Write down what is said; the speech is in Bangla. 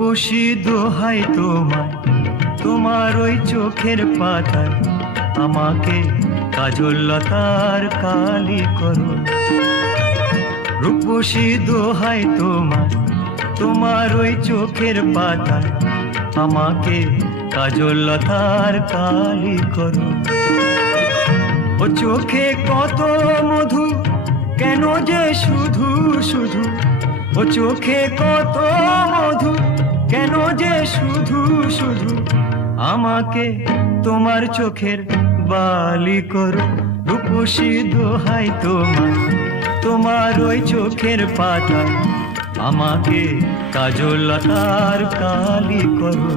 রূপসী দোহাই তোমায়, তোমার ওই চোখের পাতায় আমাকে কাজল লতার কালি করো। রূপসী দোহাই তোমায়, তোমার ওই চোখের পাতায় আমাকে কাজল লতার কালি করো। ও চোখে কত মধু, কেন যে শুধু শুধু, ও চোখে কত মধু, কেন যে শুধু শুধু আমাকে তোমার চোখের বালি করো। রূপসী দোহাই তোমায়, তোমার ওই চোখের পাতায় আমাকে কাজল লতার কালি করো।